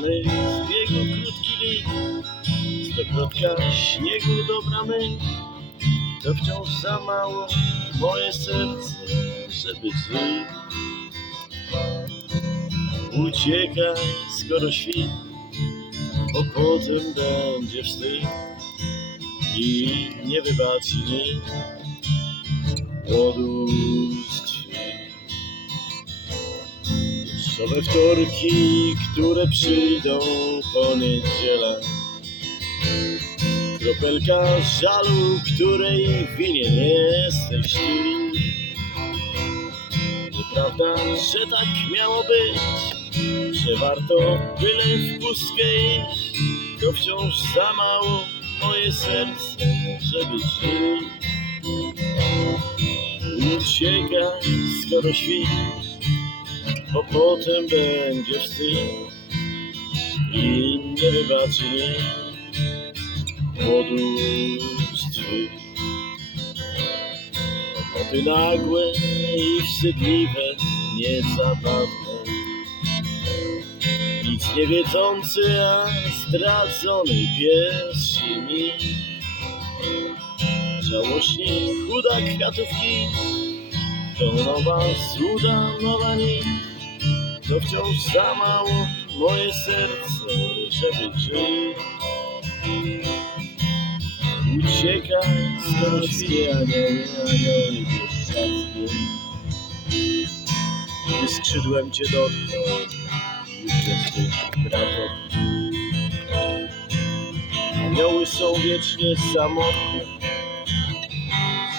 znany z biegu krótki lik. Stokrotka śniegu dobra myśl, to wciąż za mało moje serce, żeby żyć. Uciekaj, skoro świt, bo potem będzie wstyd i nie wybaczy nic. Podróż To we wtorki, które przyjdą po niedzielach. Kropelka żalu, której winie nie jesteś ty. Nieprawda, że tak miało być, że warto byle w pustkę iść. To wciąż za mało moje serce, żeby żyć. Uciekaj, skoro świt bo potem będzie wstyd i nie wybaczy nikt młodóstwy. Kłopoty nagłe i wstydliwe, niezabawne, nic nie wiedzący, a zdradzony pierwszy mi. Żałośnie chuda kwiatówki, to nowa złuda, nowa nic to wciąż za mało moje serce, żeby żyć. Uciekaj, skoro świt, anioły, anioły pieszczackie. Gdy skrzydłem cię dotknął, już jesteś bratą. Anioły są wiecznie samotne,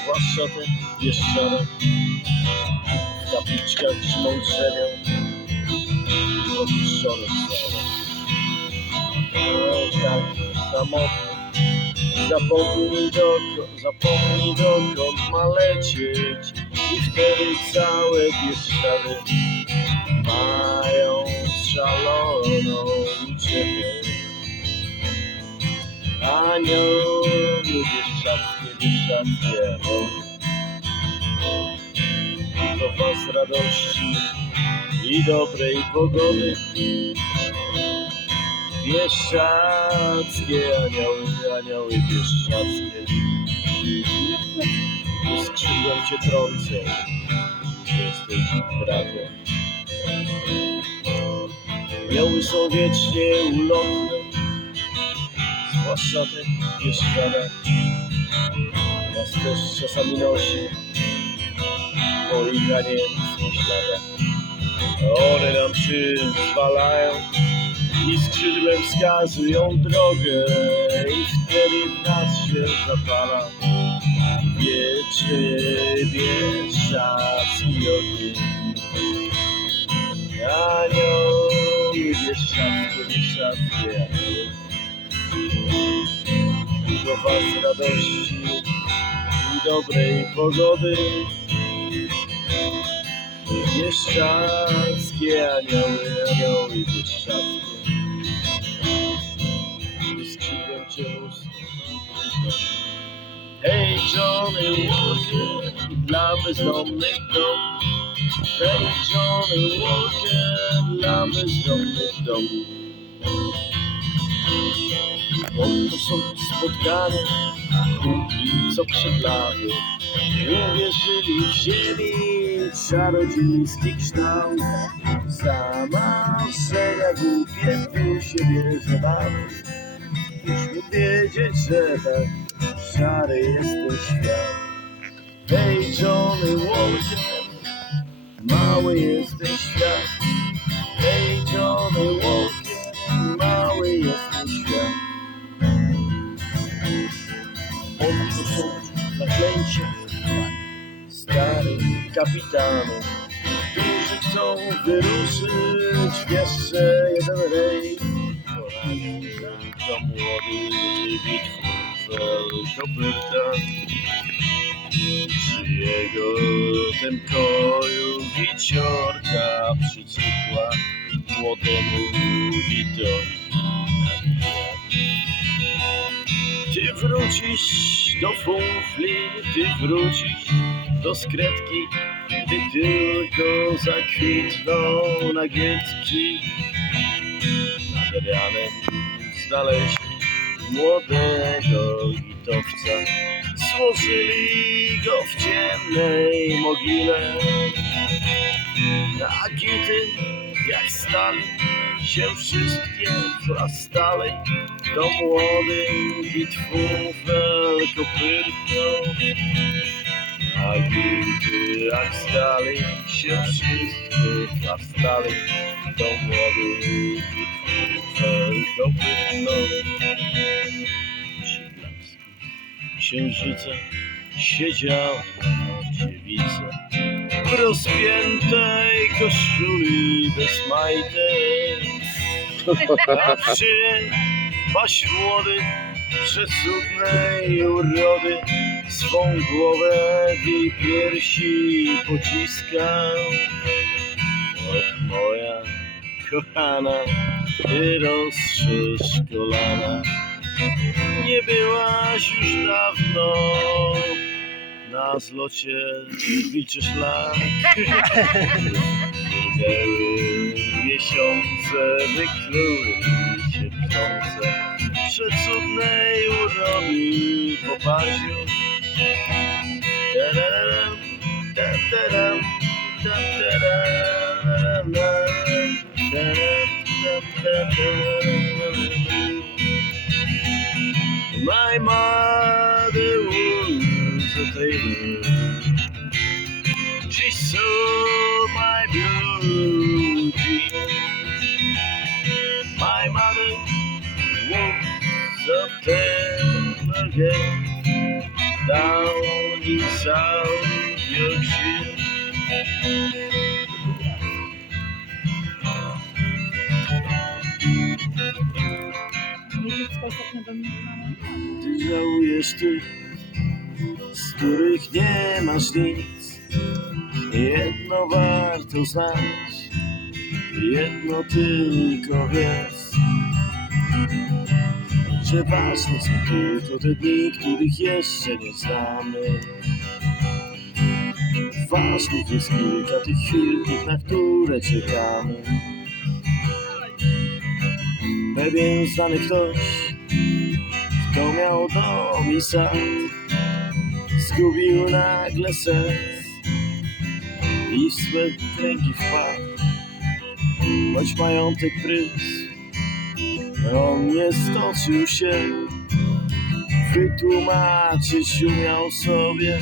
zwłaszcza te pieszczane. W kapliczkach zimą drzewią, opuszczone są. O tak, samotny. Zapomnij dokąd, zapomnij dokąd ma lecieć i wtedy całe Bieszczady mają szaloną uciechę. Anioły bieszczadzkie, bieszczadzkie, o. do was radości i dobrej pogody. Bieszczackie anioły, anioły bieszczackie. I skrzydłem cię trącę, jesteś bratem. Anioły są wiecznie ulotne, zwłaszcza te pieszczane. Nas też czasami nosi po ich anielskich śladach. One nam przyzwalają i skrzydłem wskazują drogę i wtedy w nas się zapala wieczny bieszczacki ogień. Anioły bieszczackie, bieszczackie anioły. Dużo was radości i dobrej pogody. Bieszczackie anioły, anioły bieszczackie. Skrzydłem cię. Hej Johnny Walker, dla bezdomnych dom. Hej Johnny Walker, dla bezdomnych dom. Bo to są spotkania kumpli, co przed laty uwierzyli w ziemi czarodziejski kształt. Zamarzenia głupie tu się bierze bawić. Już mógł wiedzieć, że tak szary jest ten świat. Hej Johnny Walker, mały jest kapitanów, którzy chcą wyruszyć w jeszcze jeden rej. To młody Witfel Koperta, przy jego temkoju wiciorka przycupła młodemu Witowi. Ty wrócisz do funfli, ty wrócisz do skretki, ty tylko zakwitną nagietki. Nad ranem znaleźli młodego gitowca. Złożyli go w ciemnej mogile. Na gity jak stali się wszystkie coraz dalej do młodych bitwów. A gdy jak stali się wszystkie coraz dalej do młodych kopyrką. Siedlarski księżyca siedziała dziewica w rozpiętej koszuli bez majtek. A niej maś młody, przecudnej urody, swą głowę w jej piersi pociskał. Och moja kochana, ty rozszerz kolana, nie byłaś już dawno na zlocie wilczych lat. Minęły miesiące, wykluły się brzdące przecudnej urody po paździu. Tararam. In South Yorkshire. Ty żałujesz tych, z których nie masz nic. Jedno warto znać, jedno tylko wiedz, że ważne są tylko te dni, których jeszcze nie znamy. Ważnych jest kilka tych chwil, tych, na które czekamy. Pewien znany ktoś kto miał dom i sad Zgubił nagle sens I w swe kręgi wpadł Choć majątek prysł On nie stoczył się Wytłumaczyć umiał sobie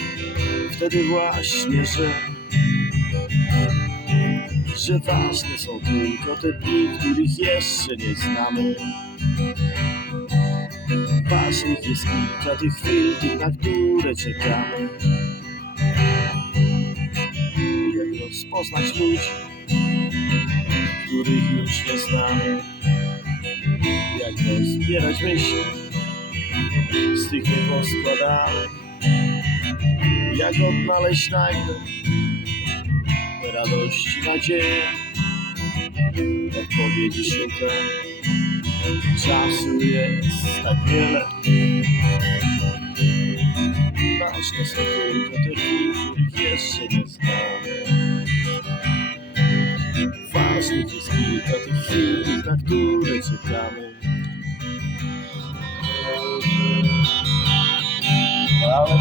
Wtedy właśnie, że Że ważne są tylko te dni, których jeszcze nie znamy Ważnych jest kilka tych chwil, tych, na które czekamy. Jak rozpoznać ludzi, których już nie znamy. Jak rozbierać myśli z tych nieposkładanych. Jak odnaleźć nagle radości, nadzieję. Odpowiedzi szukam. Czasu jest tak wiele Ważne są tylko te których jeszcze nie znamy Ważnych jest kilka tych chwil, na które Ale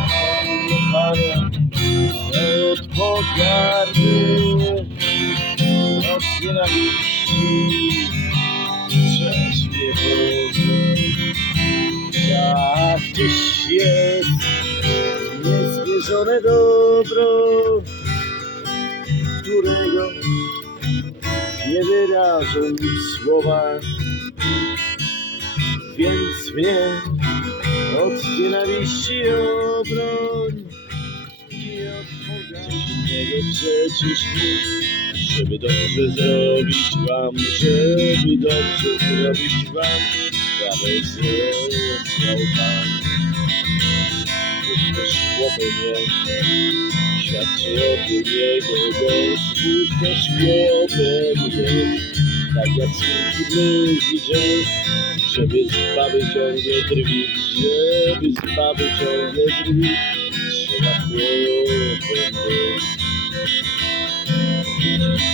parę od pogardy Od nienawiści nie Boże Tak gdzieś jest Niezmierzone dobro Którego nie wyrażą słowa Więc mnie od nienawiści obroń I od pogardy innego przecież nie żeby dobrze zrobić wam, żeby dobrze zrobić wam, sprawę zrozumiał pan. Też chłopem jest, świadczy o tym jego głos. Też chłopem jest, tak jak smutki blues i jazz, żeby z baby ciągle drwić, żeby z baby ciągle drwić, trzeba chłopem być.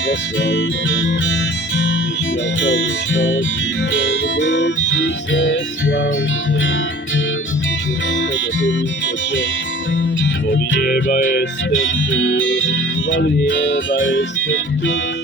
Wesłał Światowy chodzi, by ci zesłał. Się z tego tylko cię. Woli nieba jestem tu, woli nieba jestem tu,